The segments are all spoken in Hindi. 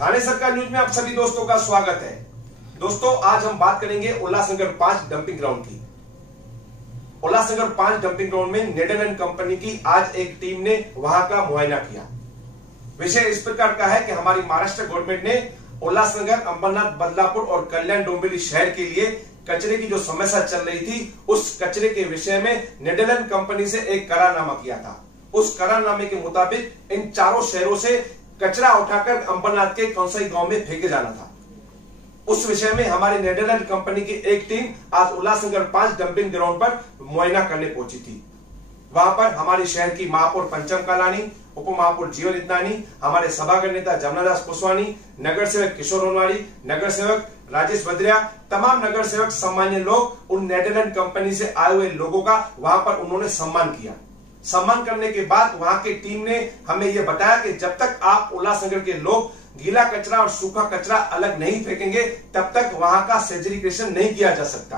थाने सरकार न्यूज में आप सभी दोस्तों का स्वागत है। दोस्तों, आज हम बात करेंगे उल्लासनगर 5 डंपिंग ग्राउंड की। उल्लासनगर 5 डंपिंग ग्राउंड में नेदरलैंड कंपनी की आज एक टीम ने वहां का मुआयना किया। विषय इस प्रकार का है कि हमारी महाराष्ट्र गवर्नमेंट ने उल्लासनगर, अंबरनाथ, बदलापुर और कल्याण डोंबिवली शहर के लिए कचरे की जो समस्या चल रही थी, उस कचरे के विषय में नेदरलैंड कंपनी से एक करारनामा किया था। उस करारनामे के मुताबिक इन चारों शहरों से कचरा उठाकर अंबरनाथ के कौनसाई गांव में फेंके जाना था। उस विषय में हमारी नेदरलैंड कंपनी की एक टीम आज उल्लासनगर 5 डंपिंग ग्राउंड पर मुआयना करने पहुंची थी। वहां पर हमारे शहर की महापौर पंचम कालानी, उप महापौर जीवन इतनानी, हमारे सभागढ़ नेता जमुनादास कुशवानी, नगर सेवक किशोर होनवाड़ी, नगर सेवक राजेश बद्रिया, तमाम नगर सेवक सामान्य लोग उन नेदरलैंड कंपनी से आए हुए लोगों का वहां पर उन्होंने सम्मान किया। सम्मान करने के बाद वहां की टीम ने हमें यह बताया कि जब तक आप उल्लासनगर के लोग गीला कचरा और सूखा कचरा अलग नहीं फेंकेंगे, तब तक वहां का सेग्रीगेशन नहीं किया जा सकता।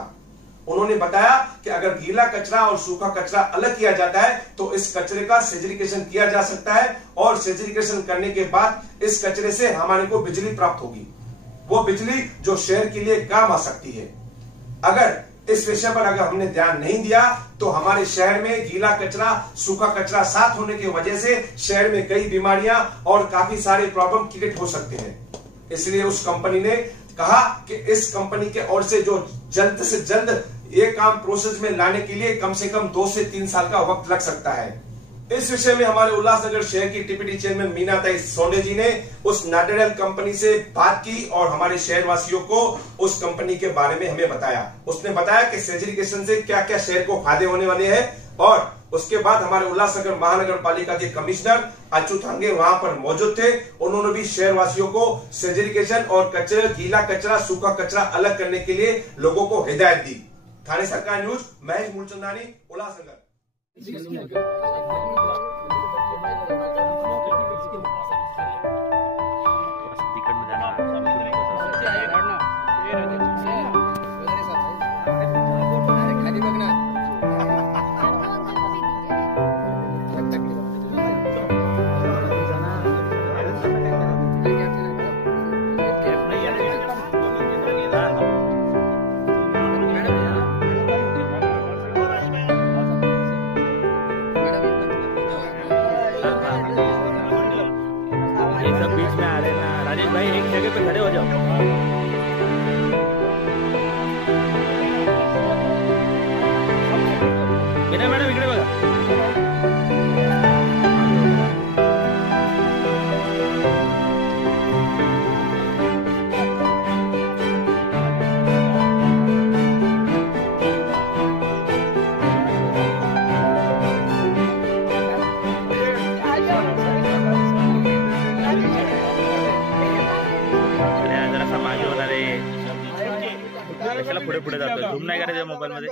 उन्होंने बताया कि अगर गीला कचरा और सूखा कचरा अलग किया जाता है तो इस कचरे का सेग्रीगेशन किया जा सकता है और सेग्रीगेशन करने के बाद इस कचरे से हमारे को बिजली प्राप्त होगी। वो बिजली जो शहर के लिए काम आ सकती है। अगर इस विषय पर अगर हमने ध्यान नहीं दिया तो हमारे शहर में गीला कचरा, सूखा कचरा साथ होने की वजह से शहर में कई बीमारियां और काफी सारे प्रॉब्लम क्रिएट हो सकते हैं। इसलिए उस कंपनी ने कहा कि इस कंपनी के ओर से जो जल्द से जल्द ये काम प्रोसेस में लाने के लिए कम से कम 2 से 3 साल का वक्त लग सकता है। इस विषय में हमारे उल्लासनगर शहर की डिप्टी चेयरमैन मीनाताई सोंडे जी ने उस नेदरलैंड कंपनी से बात की और हमारे शहरवासियों को उस कंपनी के बारे में हमें बताया। उसने बताया कि सेग्रीगेशन से क्या क्या शहर को फायदे होने वाले हैं और उसके बाद हमारे उल्लासनगर महानगर पालिका के कमिश्नर अच्युत हंगे वहां पर मौजूद थे। उन्होंने भी शहरवासियों को सेग्रीगेशन और कचरा, गीला कचरा, सूखा कचरा अलग करने के लिए लोगों को हिदायत दी। थाने सरकार न्यूज, महेश मूलचंदानी, उल्लासनगर। बीच में आ रहे ना राजेश भाई, एक जगह पे खड़े हो जाओ। बिना मैडम इकडे बघा। कशाला पुढे पुढे जातो, झूम नाही करायचं मोबाईल मध्ये।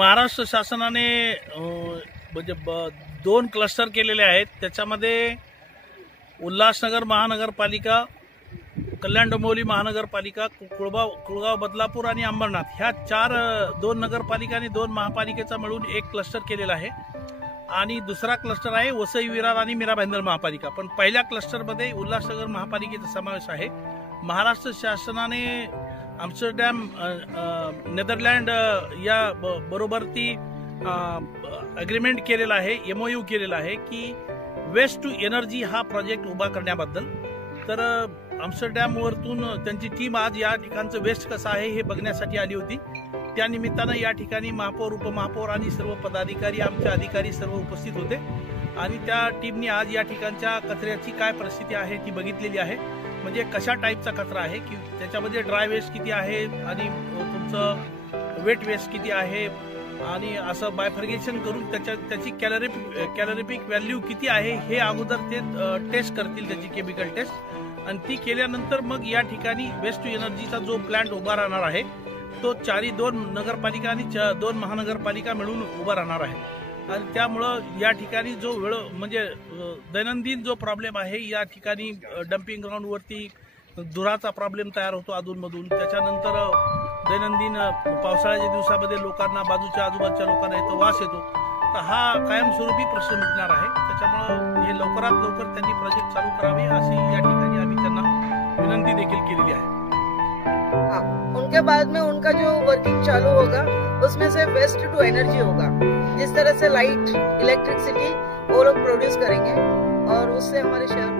महाराष्ट्र शासनाने म्हणजे 2 क्लस्टर केलेले आहेत। त्याच्यामध्ये उल्हासनगर महानगरपालिका, कल्याण डोंबिवली महानगरपालिका, कुळगाव, बदलापूर आणि अंबरनाथ ह्या 2 नगरपालिका आणि 2 महापालिकेचा मिळून एक क्लस्टर केलेला आहे। आणि दुसरा क्लस्टर आहे वसई विरार आणि मीरा भाईंदर महापालिका। पण पहिल्या क्लस्टरमध्ये उल्हासनगर महापालिकेचा समावेश आहे। महाराष्ट्र शासनाने आमस्टरडॅम, नेदरलँड या बरोबर ती अग्रीमेंट केलेला आहे, MOU केलेला आहे की वेस्ट टू एनर्जी हा प्रोजेक्ट उभा करण्याबद्दल. तर आम्स्टरडॅमवरतून त्यांची टीम आज या ठिकाणचं वेस्ट कसं आहे हे बघण्यासाठी आली होती. त्या निमित्तानं या ठिकाणी महापौर, उपमहापौर आणि सर्व पदाधिकारी, आमचे अधिकारी सर्व उपस्थित होते आणि त्या टीमने आज या ठिकाणच्या कचऱ्याची काय परिस्थिती आहे ती बघितलेली आहे. म्हणजे कशा टाईपचा कचरा आहे, की त्याच्यामध्ये ड्राय वेस्ट किती आहे आणि तुमचं वेट वेस्ट किती आहे आणि असं बायफर्गेशन करून त्याची कॅलरिफिक व्हॅल्यू किती आहे हे अगोदर ते टेस्ट करतील, त्याची केमिकल टेस्ट. आणि ती केल्यानंतर मग या ठिकाणी वेस्ट टू एनर्जीचा जो प्लांट उभा राहणार आहे तो 2 नगरपालिका आणि 2 महानगरपालिका मिळून उभा राहणार आहे. आणि त्यामुळं या ठिकाणी जो म्हणजे दैनंदिन जो प्रॉब्लेम आहे, या ठिकाणी डम्पिंग ग्राउंडवरती धुराचा प्रॉब्लेम तयार होतो अधूनमधून. त्याच्यानंतर दैनंदिन पावसाळ्याच्या दिवसामध्ये लोकांना, बाजूच्या आजूबाजूच्या लोकांना येतो, वास येतो. तर हा कायमस्वरूपी प्रश्न मिटणार आहे. त्याच्यामुळं हे लवकरात लवकर त्यांनी प्रोजेक्ट चालू करावे अशी या ठिकाणी आम्ही त्यांना विनंती देखील केलेली आहे. उनके बाद में उनका जो वर्किंग चालू होगा उसमें से वेस्ट टू एनर्जी होगा. जिस तरह से लाइट, इलेक्ट्रिसिटी वो लोग प्रोड्यूस करेंगे और उससे हमारे शहर